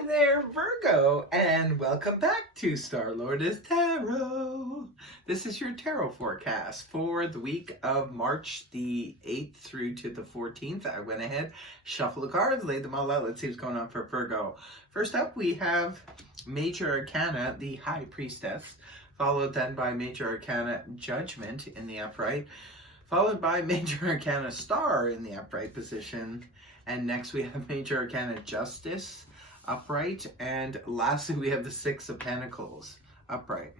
Hi there, Virgo, and welcome back to Star Lourdes Tarot. This is your tarot forecast for the week of March the 8th through to the 14th. I went ahead, shuffled the cards, laid them all out. Let's see what's going on for Virgo. First up, we have Major Arcana, the High Priestess, followed then by Major Arcana, Judgment in the upright, followed by Major Arcana, Star in the upright position, and next we have Major Arcana, Justice, upright, and lastly we have the Six of Pentacles upright.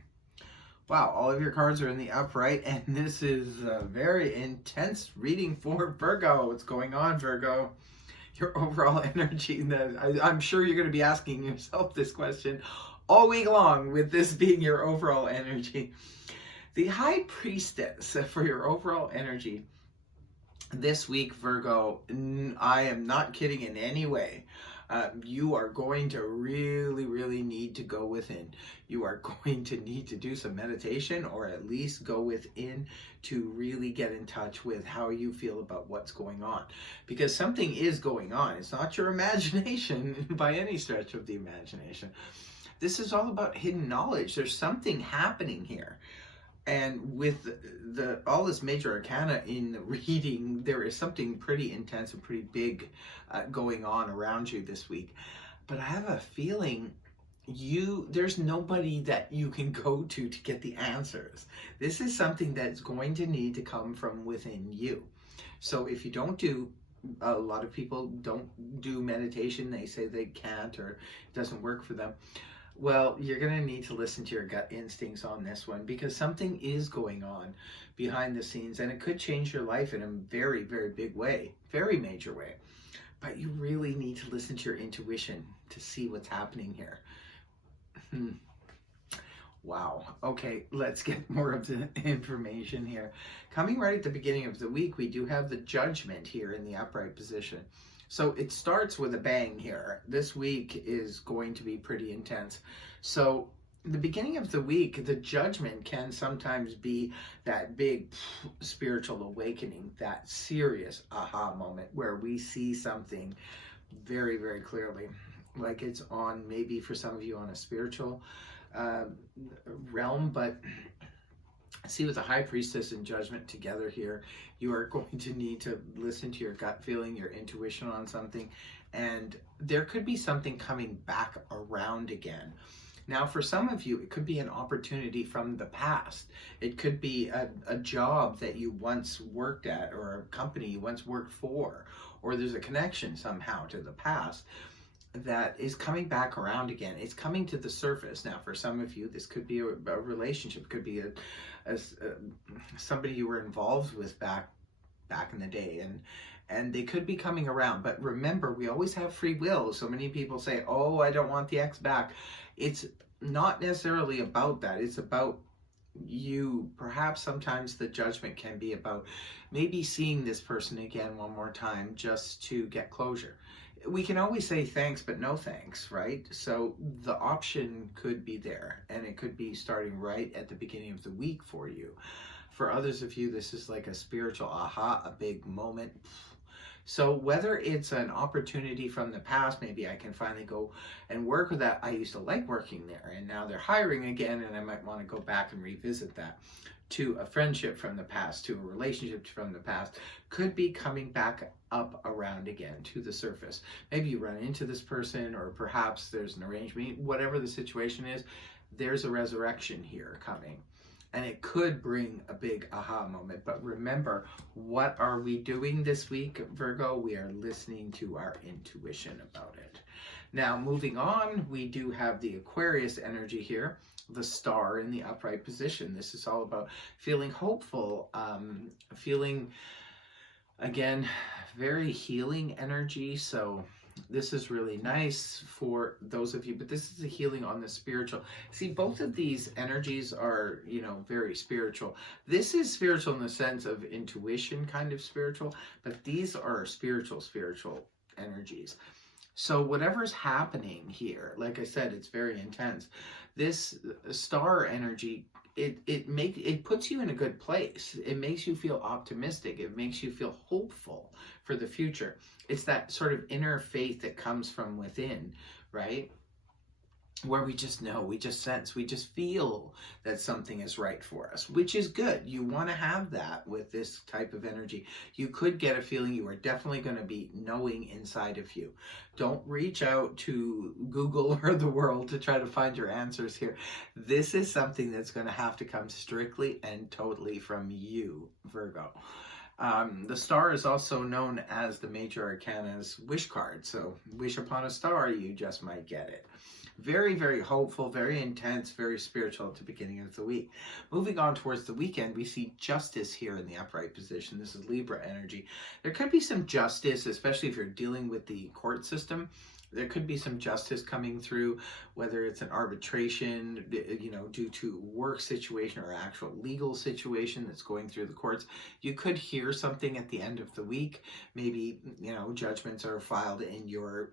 Wow, all of your cards are in the upright, and this is a very intense reading for Virgo. What's going on, Virgo? Your overall energy. I'm sure you're going to be asking yourself this question all week long, with this being your overall energy. The High Priestess for your overall energy this week, Virgo, I am not kidding in any way. You are going to really need to go within. You are going to need to do some meditation, or at least go within to really get in touch with how you feel about what's going on. Because something is going on. It's not your imagination by any stretch of the imagination. This is all about hidden knowledge. There's something happening here. And with all this Major Arcana in the reading, there is something pretty intense and pretty big going on around you this week. But I have a feeling there's nobody that you can go to get the answers. This is something that's going to need to come from within you. So if you don't a lot of people don't do meditation. They say they can't, or it doesn't work for them. Well, you're going to need to listen to your gut instincts on this one, because something is going on behind the scenes, and it could change your life in a very big way, very major way. But you really need to listen to your intuition to see what's happening here. Wow. Okay, let's get more of the information here. Coming right at the beginning of the week, we do have the Judgment here in the upright position. So it starts with a bang here. This week is going to be pretty intense. So the beginning of the week, the Judgment can sometimes be that big spiritual awakening, that serious aha moment where we see something very clearly. Like it's on, maybe for some of you, on a spiritual realm, but see, with the High Priestess and Judgment together here, you are going to need to listen to your gut feeling, your intuition on something, and there could be something coming back around again. Now, for some of you, it could be an opportunity from the past. It could be a job that you once worked at, or a company you once worked for, or there's a connection somehow to the past that is coming back around again. It's coming to the surface. Now, for some of you, this could be a relationship. It could be somebody you were involved with back in the day, and they could be coming around. But remember, we always have free will. So many people say, oh, I don't want the ex back. It's not necessarily about that. It's about you. Perhaps sometimes the Judgment can be about maybe seeing this person again one more time just to get closure. We can always say thanks, but no thanks, right? So the option could be there, and it could be starting right at the beginning of the week for you. For others of you, this is like a spiritual aha, a big moment. So whether it's an opportunity from the past, maybe I can finally go and work with that. I used to like working there, and now they're hiring again, and I might want to go back and revisit that. To a friendship from the past, to a relationship from the past, could be coming back up around again to the surface. Maybe you run into this person, or perhaps there's an arrangement. Whatever the situation is, there's a resurrection here coming. And it could bring a big aha moment. But remember, what are we doing this week, Virgo? We are listening to our intuition about it. Now, moving on, we do have the Aquarius energy here, the Star in the upright position. This is all about feeling hopeful, feeling, again, very healing energy. So this is really nice for those of you, but this is a healing on the spiritual. See, both of these energies are, very spiritual. This is spiritual in the sense of intuition, kind of spiritual, but these are spiritual energies. So whatever's happening here, like I said, it's very intense. This Star energy, it puts you in a good place. It makes you feel optimistic. It makes you feel hopeful for the future. It's that sort of inner faith that comes from within, right? Where we just know, we just sense, we just feel that something is right for us, which is good. You want to have that with this type of energy. You could get a feeling you are definitely going to be knowing inside of you. Don't reach out to Google or the world to try to find your answers here. This is something that's going to have to come strictly and totally from you, Virgo. The star is also known as the major arcana's wish card. So wish upon a star, you just might get it. Very, very hopeful, very intense, very spiritual at the beginning of the week. Moving on towards the weekend, we see justice here in the upright position. This is Libra energy. There could be some justice, especially if you're dealing with the court system. There could be some justice coming through, whether it's an arbitration, due to work situation or actual legal situation that's going through the courts. You could hear something at the end of the week. Maybe, judgments are filed in your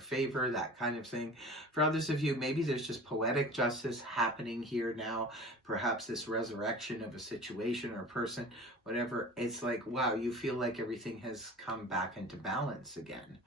favor, that kind of thing. For others of you, maybe there's just poetic justice happening here now. Perhaps this resurrection of a situation or a person, whatever. It's like, wow, you feel like everything has come back into balance again.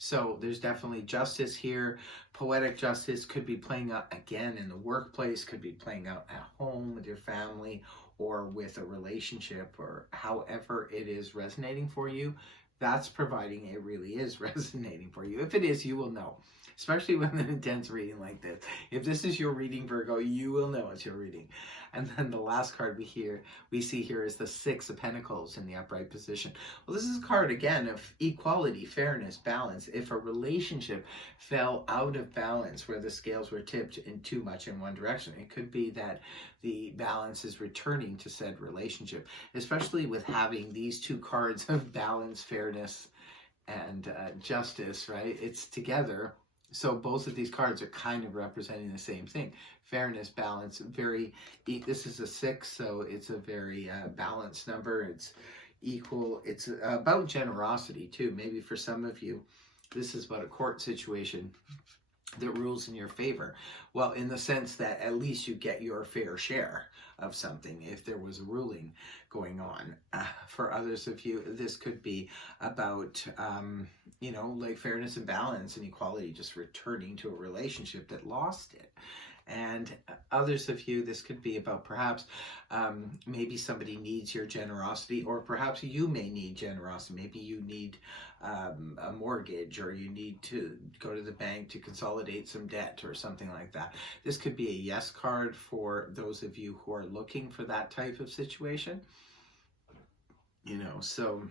So there's definitely justice here. Poetic justice could be playing out again in the workplace, could be playing out at home with your family or with a relationship, or however it is resonating for you. That's providing it really is resonating for you. If it is, you will know, especially with an intense reading like this. If this is your reading, Virgo, you will know it's your reading. And then the last card we see here is the Six of Pentacles in the upright position. Well, this is a card, again, of equality, fairness, balance. If a relationship fell out of balance, where the scales were tipped in too much in one direction, it could be that the balance is returning to said relationship, especially with having these two cards of balance, fairness, and justice, right? It's together. So both of these cards are kind of representing the same thing. Fairness, balance, this is a 6, so it's a very balanced number. It's equal. It's about generosity too. Maybe for some of you, this is about a court situation that rules in your favor. Well, in the sense that at least you get your fair share of something if there was a ruling going on. For others of you, this could be about, like fairness and balance and equality, just returning to a relationship that lost it. And others of you, this could be about perhaps maybe somebody needs your generosity, or perhaps you may need generosity. Maybe you need a mortgage, or you need to go to the bank to consolidate some debt or something like that. This could be a yes card for those of you who are looking for that type of situation. So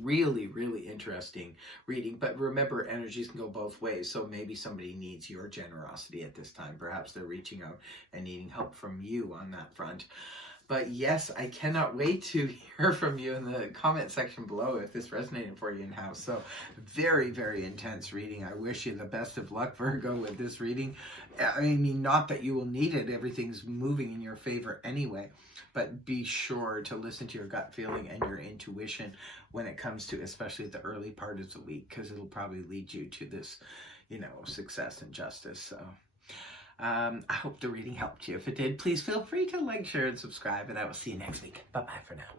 really, really interesting reading. But remember, energies can go both ways. So maybe somebody needs your generosity at this time. Perhaps they're reaching out and needing help from you on that front. But yes, I cannot wait to hear from you in the comment section below if this resonated for you and how. So very, very intense reading. I wish you the best of luck, Virgo, with this reading. I mean, not that you will need it. Everything's moving in your favor anyway. But be sure to listen to your gut feeling and your intuition when it comes to, especially the early part of the week, because it'll probably lead you to this, success and justice. So I hope the reading helped you. If it did, please feel free to like, share, and subscribe, and I will see you next week. Bye-bye for now.